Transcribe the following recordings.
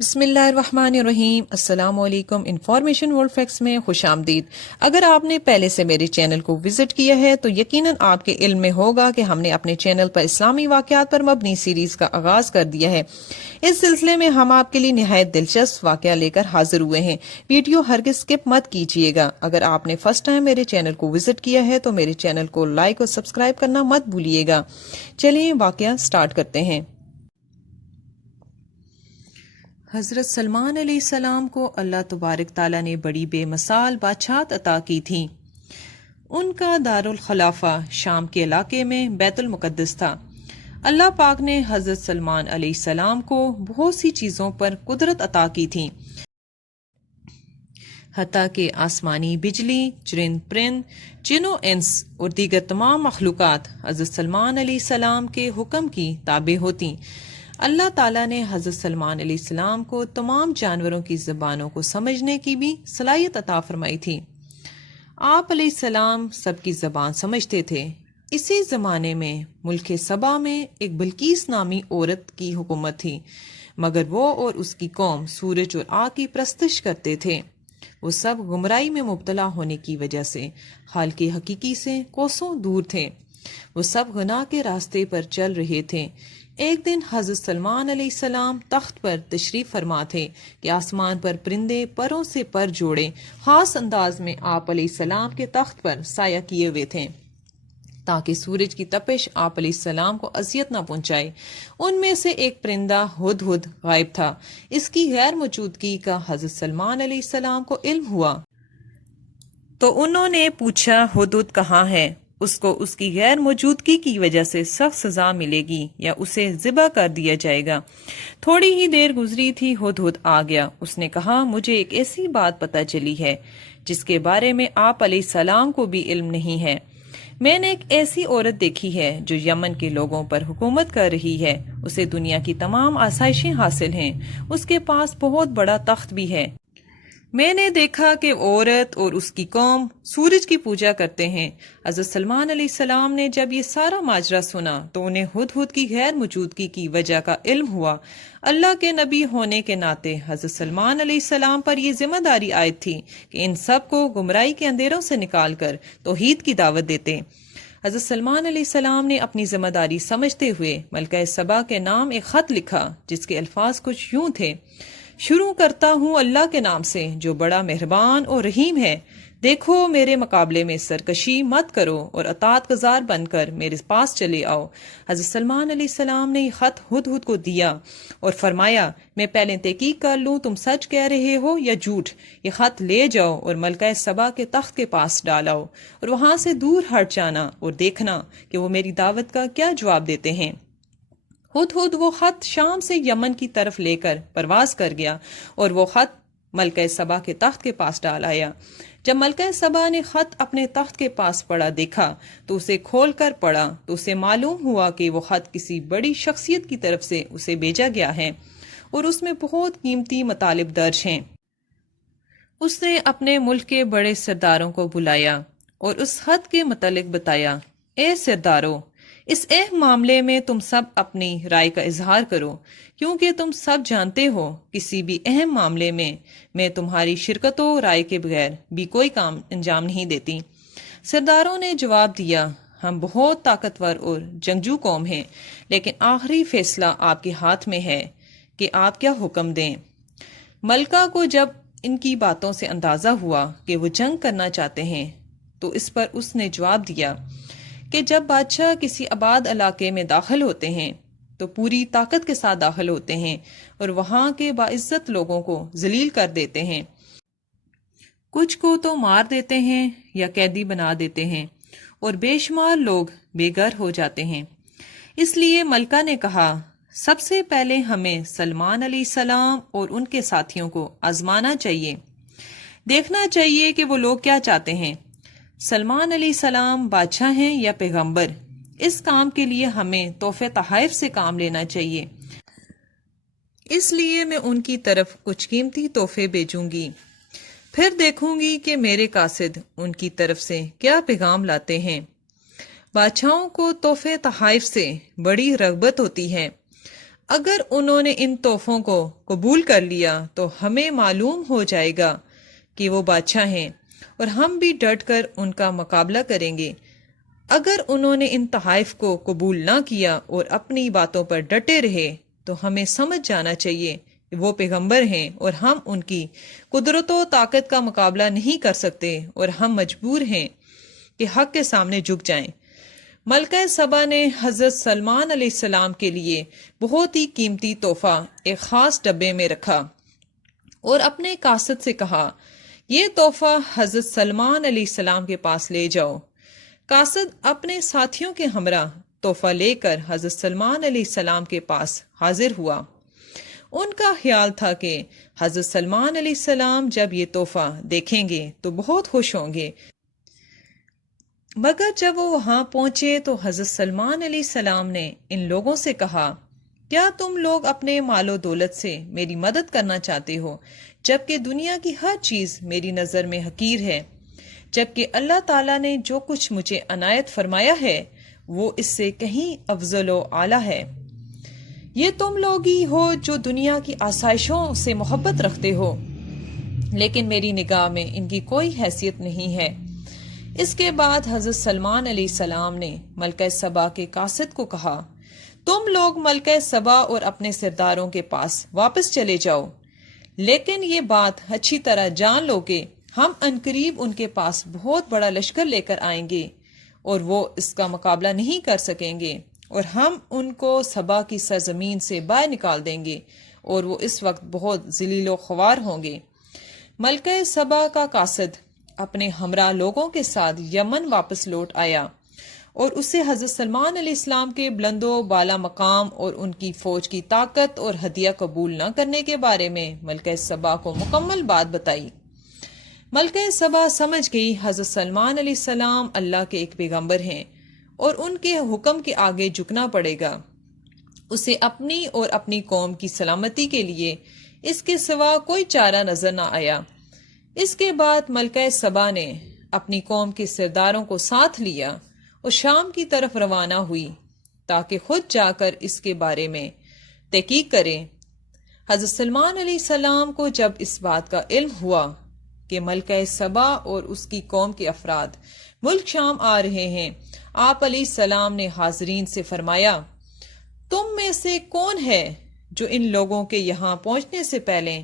بسم اللہ الرحمن الرحیم۔ السلام علیکم۔ انفارمیشن ورلڈ فیکٹس میں خوش آمدید۔ اگر آپ نے پہلے سے میرے چینل کو وزٹ کیا ہے تو یقیناً آپ کے علم میں ہوگا کہ ہم نے اپنے چینل پر اسلامی واقعات پر مبنی سیریز کا آغاز کر دیا ہے۔ اس سلسلے میں ہم آپ کے لیے نہایت دلچسپ واقعہ لے کر حاضر ہوئے ہیں۔ ویڈیو ہرگز سکپ مت کیجیے گا۔ اگر آپ نے فرسٹ ٹائم میرے چینل کو وزٹ کیا ہے تو میرے چینل کو لائک اور سبسکرائب کرنا مت بھولیے گا۔ چلیے واقعہ سٹارٹ کرتے ہیں۔ حضرت سلمان علیہ السلام کو اللہ تبارک تعالیٰ نے بڑی بے مثال بادشاہت عطا کی تھی۔ ان کا دارالخلافہ شام کے علاقے میں بیت المقدس تھا۔ اللہ پاک نے حضرت سلمان علیہ السلام کو بہت سی چیزوں پر قدرت عطا کی تھی، حتیٰ کہ آسمانی بجلی، چرند پرند، جن و انس اور دیگر تمام مخلوقات حضرت سلمان علیہ السلام کے حکم کی تابع ہوتی۔ اللہ تعالیٰ نے حضرت سلمان علیہ السلام کو تمام جانوروں کی زبانوں کو سمجھنے کی بھی صلاحیت عطا فرمائی تھی۔ آپ علیہ السلام سب کی زبان سمجھتے تھے۔ اسی زمانے میں ملک سبا میں ایک بلقیس نامی عورت کی حکومت تھی، مگر وہ اور اس کی قوم سورج اور آگ کی پرستش کرتے تھے۔ وہ سب گمراہی میں مبتلا ہونے کی وجہ سے خالق حقیقی سے کوسوں دور تھے۔ وہ سب گناہ کے راستے پر چل رہے تھے۔ ایک دن حضرت سلمان علیہ السلام تخت پر تشریف فرما تھے کہ آسمان پر پرندے پروں سے پر جوڑے خاص انداز میں آپ علیہ السلام کے تخت پر سایہ کیے ہوئے تھے تاکہ سورج کی تپش آپ علیہ السلام کو اذیت نہ پہنچائے۔ ان میں سے ایک پرندہ ہدہد غائب تھا۔ اس کی غیر موجودگی کا حضرت سلمان علیہ السلام کو علم ہوا تو انہوں نے پوچھا ہدہد کہاں ہے؟ اس کو اس کی غیر موجودگی کی وجہ سے سخت سزا ملے گی یا اسے ذبح کر دیا جائے گا۔ تھوڑی ہی دیر گزری تھی، ہدہد آ گیا۔ اس نے کہا، مجھے ایک ایسی بات پتہ چلی ہے جس کے بارے میں آپ علیہ السلام کو بھی علم نہیں ہے۔ میں نے ایک ایسی عورت دیکھی ہے جو یمن کے لوگوں پر حکومت کر رہی ہے۔ اسے دنیا کی تمام آسائشیں حاصل ہیں۔ اس کے پاس بہت بڑا تخت بھی ہے۔ میں نے دیکھا کہ عورت اور اس کی قوم سورج کی پوجا کرتے ہیں۔ حضرت سلمان علیہ السلام نے جب یہ سارا ماجرا سنا تو انہیں ہدہد کی غیر موجودگی کی وجہ کا علم ہوا۔ اللہ کے نبی ہونے کے ناطے حضرت سلمان علیہ السلام پر یہ ذمہ داری عائد تھی کہ ان سب کو گمراہی کے اندھیروں سے نکال کر توحید کی دعوت دیتے۔ حضرت سلمان علیہ السلام نے اپنی ذمہ داری سمجھتے ہوئے ملکہ سبا کے نام ایک خط لکھا جس کے الفاظ کچھ یوں تھے: شروع کرتا ہوں اللہ کے نام سے جو بڑا مہربان اور رحیم ہے۔ دیکھو، میرے مقابلے میں سرکشی مت کرو اور اطاعت گزار بن کر میرے پاس چلے آؤ۔ حضرت سلمان علیہ السلام نے یہ خط ہدہد کو دیا اور فرمایا، میں پہلے تحقیق کر لوں تم سچ کہہ رہے ہو یا جھوٹ۔ یہ خط لے جاؤ اور ملکہ سبا کے تخت کے پاس ڈالاؤ اور وہاں سے دور ہٹ جانا اور دیکھنا کہ وہ میری دعوت کا کیا جواب دیتے ہیں۔ ہدہد وہ خط شام سے یمن کی طرف لے کر پرواز کر گیا اور وہ خط ملکہ سبا کے تخت کے پاس ڈال آیا۔ جب ملکہ سبا نے خط اپنے تخت کے پاس پڑا دیکھا تو اسے کھول کر پڑھا تو اسے معلوم ہوا کہ وہ خط کسی بڑی شخصیت کی طرف سے اسے بھیجا گیا ہے اور اس میں بہت قیمتی مطالب درج ہیں۔ اس نے اپنے ملک کے بڑے سرداروں کو بلایا اور اس خط کے متعلق بتایا، اے سردارو، اس اہم معاملے میں تم سب اپنی رائے کا اظہار کرو، کیونکہ تم سب جانتے ہو کسی بھی اہم معاملے میں تمہاری شرکت و رائے کے بغیر بھی کوئی کام انجام نہیں دیتی۔ سرداروں نے جواب دیا، ہم بہت طاقتور اور جنگجو قوم ہیں، لیکن آخری فیصلہ آپ کے ہاتھ میں ہے کہ آپ کیا حکم دیں۔ ملکہ کو جب ان کی باتوں سے اندازہ ہوا کہ وہ جنگ کرنا چاہتے ہیں تو اس پر اس نے جواب دیا کہ جب بادشاہ کسی آباد علاقے میں داخل ہوتے ہیں تو پوری طاقت کے ساتھ داخل ہوتے ہیں اور وہاں کے باعزت لوگوں کو ذلیل کر دیتے ہیں۔ کچھ کو تو مار دیتے ہیں یا قیدی بنا دیتے ہیں اور بے شمار لوگ بے گھر ہو جاتے ہیں۔ اس لیے ملکہ نے کہا، سب سے پہلے ہمیں سلمان علیہ السلام اور ان کے ساتھیوں کو آزمانا چاہیے، دیکھنا چاہیے کہ وہ لوگ کیا چاہتے ہیں۔ سلمان علیہ السلام بادشاہ ہیں یا پیغمبر؟ اس کام کے لیے ہمیں تحفے تحائف سے کام لینا چاہیے، اس لیے میں ان کی طرف کچھ قیمتی تحفے بھیجوں گی، پھر دیکھوں گی کہ میرے قاصد ان کی طرف سے کیا پیغام لاتے ہیں۔ بادشاہوں کو تحفے تحائف سے بڑی رغبت ہوتی ہے۔ اگر انہوں نے ان تحفوں کو قبول کر لیا تو ہمیں معلوم ہو جائے گا کہ وہ بادشاہ ہیں، اور ہم بھی ڈٹ کر ان کا مقابلہ کریں گے۔ اگر انہوں نے ان تحائف کو قبول نہ کیا اور اپنی باتوں پر ڈٹے رہے تو ہمیں سمجھ جانا چاہیے کہ وہ پیغمبر ہیں اور ہم ان کی قدرت و طاقت کا مقابلہ نہیں کر سکتے، اور ہم مجبور ہیں کہ حق کے سامنے جھک جائیں۔ ملکہ سبا نے حضرت سلمان علیہ السلام کے لیے بہت ہی قیمتی تحفہ ایک خاص ڈبے میں رکھا اور اپنے قاصد سے کہا، یہ تحفہ حضرت سلمان علیہ السلام کے پاس لے جاؤ۔ قاصد اپنے ساتھیوں کے ہمراہ تحفہ لے کر حضرت سلمان علیہ السلام کے پاس حاضر ہوا۔ ان کا خیال تھا کہ حضرت سلمان علیہ السلام جب یہ تحفہ دیکھیں گے تو بہت خوش ہوں گے، مگر جب وہ وہاں پہنچے تو حضرت سلمان علیہ السلام نے ان لوگوں سے کہا، کیا تم لوگ اپنے مال و دولت سے میری مدد کرنا چاہتے ہو، جبکہ دنیا کی ہر چیز میری نظر میں حقیر ہے، جبکہ اللہ تعالیٰ نے جو کچھ مجھے عنایت فرمایا ہے وہ اس سے کہیں افضل و اعلیٰ ہے۔ یہ تم لوگ ہی ہو جو دنیا کی آسائشوں سے محبت رکھتے ہو، لیکن میری نگاہ میں ان کی کوئی حیثیت نہیں ہے۔ اس کے بعد حضرت سلمان علیہ السلام نے ملکہ سبا کے قاصد کو کہا، تم لوگ ملکہ سبا اور اپنے سرداروں کے پاس واپس چلے جاؤ، لیکن یہ بات اچھی طرح جان لو کہ ہم عنقریب ان کے پاس بہت بڑا لشکر لے کر آئیں گے اور وہ اس کا مقابلہ نہیں کر سکیں گے، اور ہم ان کو سبا کی سرزمین سے باہر نکال دیں گے اور وہ اس وقت بہت ذلیل و خوار ہوں گے۔ ملکہ سبا کا قاصد اپنے ہمراہ لوگوں کے ساتھ یمن واپس لوٹ آیا اور اسے حضرت سلمان علیہ السلام کے بلند و بالا مقام اور ان کی فوج کی طاقت اور ہدیہ قبول نہ کرنے کے بارے میں ملکہ سبا کو مکمل بات بتائی۔ ملکہ سبا سمجھ گئی حضرت سلمان علیہ السلام اللہ کے ایک پیغمبر ہیں اور ان کے حکم کے آگے جھکنا پڑے گا۔ اسے اپنی اور اپنی قوم کی سلامتی کے لیے اس کے سوا کوئی چارہ نظر نہ آیا۔ اس کے بعد ملکہ سبا نے اپنی قوم کے سرداروں کو ساتھ لیا اور شام کی طرف روانہ ہوئی تاکہ خود جا کر اس کے بارے میں تحقیق کرے۔ حضرت سلمان علیہ السلام کو جب اس بات کا علم ہوا کہ ملکہ سبا اور اس کی قوم کے افراد ملک شام آ رہے ہیں، آپ علیہ السلام نے حاضرین سے فرمایا، تم میں سے کون ہے جو ان لوگوں کے یہاں پہنچنے سے پہلے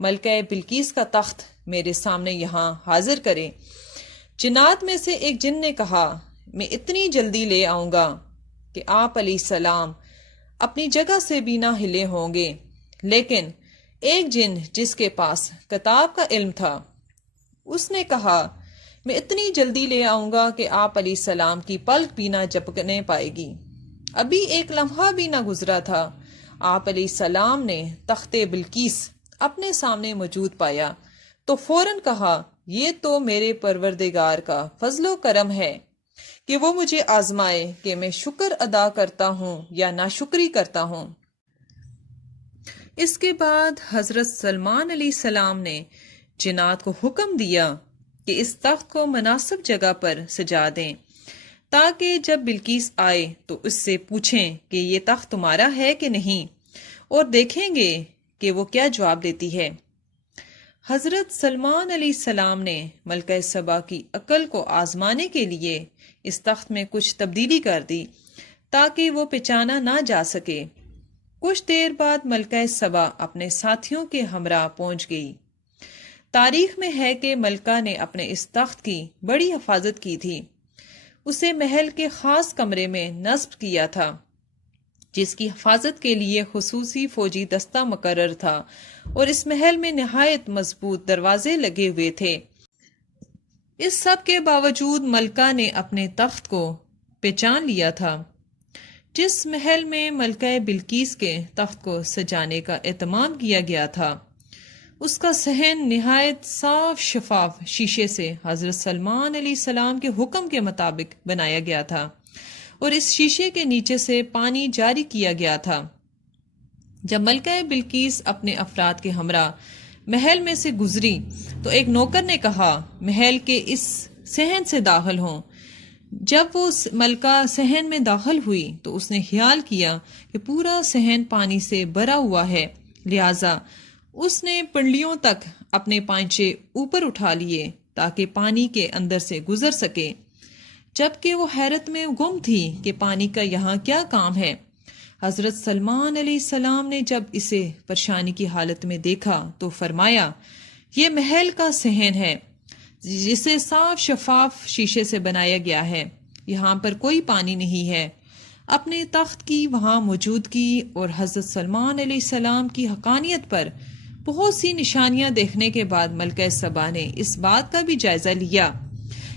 ملکہ بلقیس کا تخت میرے سامنے یہاں حاضر کرے؟ جنات میں سے ایک جن نے کہا، میں اتنی جلدی لے آؤں گا کہ آپ علیہ السلام اپنی جگہ سے بھی نہ ہلے ہوں گے۔ لیکن ایک جن جس کے پاس کتاب کا علم تھا، اس نے کہا، میں اتنی جلدی لے آؤں گا کہ آپ علیہ السلام کی پلک بھی نہ جھپکنے پائے گی۔ ابھی ایک لمحہ بھی نہ گزرا تھا، آپ علیہ السلام نے تخت بلقیس اپنے سامنے موجود پایا تو فوراً کہا، یہ تو میرے پروردگار کا فضل و کرم ہے کہ وہ مجھے آزمائے کہ میں شکر ادا کرتا ہوں یا ناشکری کرتا ہوں۔ اس کے بعد حضرت سلمان علیہ السلام نے جنات کو حکم دیا کہ اس تخت کو مناسب جگہ پر سجا دیں تاکہ جب بلقیس آئے تو اس سے پوچھیں کہ یہ تخت تمہارا ہے کہ نہیں، اور دیکھیں گے کہ وہ کیا جواب دیتی ہے۔ حضرت سلمان علیہ السلام نے ملکہ سبا کی عقل کو آزمانے کے لیے اس تخت میں کچھ تبدیلی کر دی تاکہ وہ پہچانا نہ جا سکے۔ کچھ دیر بعد ملکہ سبا اپنے ساتھیوں کے ہمراہ پہنچ گئی۔ تاریخ میں ہے کہ ملکہ نے اپنے اس تخت کی بڑی حفاظت کی تھی، اسے محل کے خاص کمرے میں نصب کیا تھا جس کی حفاظت کے لیے خصوصی فوجی دستہ مقرر تھا، اور اس محل میں نہایت مضبوط دروازے لگے ہوئے تھے۔ اس سب کے باوجود ملکہ نے اپنے تخت کو پہچان لیا تھا۔ جس محل میں ملکہ بلقیس کے تخت کو سجانے کا اہتمام کیا گیا تھا، اس کا صحن نہایت صاف شفاف شیشے سے حضرت سلمان علیہ السلام کے حکم کے مطابق بنایا گیا تھا، اور اس شیشے کے نیچے سے پانی جاری کیا گیا تھا۔ جب ملکہ بلقیس اپنے افراد کے ہمراہ محل میں سے گزری تو ایک نوکر نے کہا، محل کے اس صحن سے داخل ہوں۔ جب وہ ملکہ صحن میں داخل ہوئی تو اس نے خیال کیا کہ پورا صحن پانی سے بھرا ہوا ہے، لہذا اس نے پنڈلیوں تک اپنے پائنچے اوپر اٹھا لیے تاکہ پانی کے اندر سے گزر سکے، جبکہ وہ حیرت میں گم تھی کہ پانی کا یہاں کیا کام ہے۔ حضرت سلمان علیہ السلام نے جب اسے پریشانی کی حالت میں دیکھا تو فرمایا، یہ محل کا صحن ہے جسے صاف شفاف شیشے سے بنایا گیا ہے، یہاں پر کوئی پانی نہیں ہے۔ اپنے تخت کی وہاں موجودگی اور حضرت سلمان علیہ السلام کی حقانیت پر بہت سی نشانیاں دیکھنے کے بعد ملکہ سبا نے اس بات کا بھی جائزہ لیا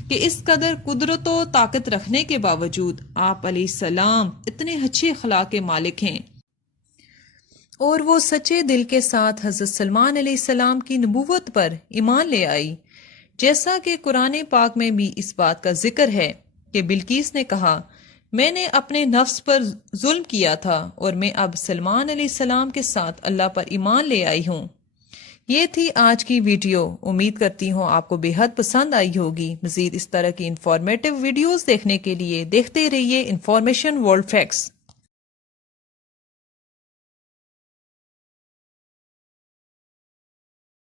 کہ اس قدر قدرت و طاقت رکھنے کے باوجود آپ علیہ السلام اتنے اچھے اخلاق کے مالک ہیں، اور وہ سچے دل کے ساتھ حضرت سلمان علیہ السلام کی نبوت پر ایمان لے آئی، جیسا کہ قرآن پاک میں بھی اس بات کا ذکر ہے کہ بلقیس نے کہا، میں نے اپنے نفس پر ظلم کیا تھا اور میں اب سلمان علیہ السلام کے ساتھ اللہ پر ایمان لے آئی ہوں۔ یہ تھی آج کی ویڈیو، امید کرتی ہوں آپ کو بے حد پسند آئی ہوگی۔ مزید اس طرح کی انفارمیٹیو ویڈیوز دیکھنے کے لیے دیکھتے رہیے انفارمیشن ورلڈ فیکٹس۔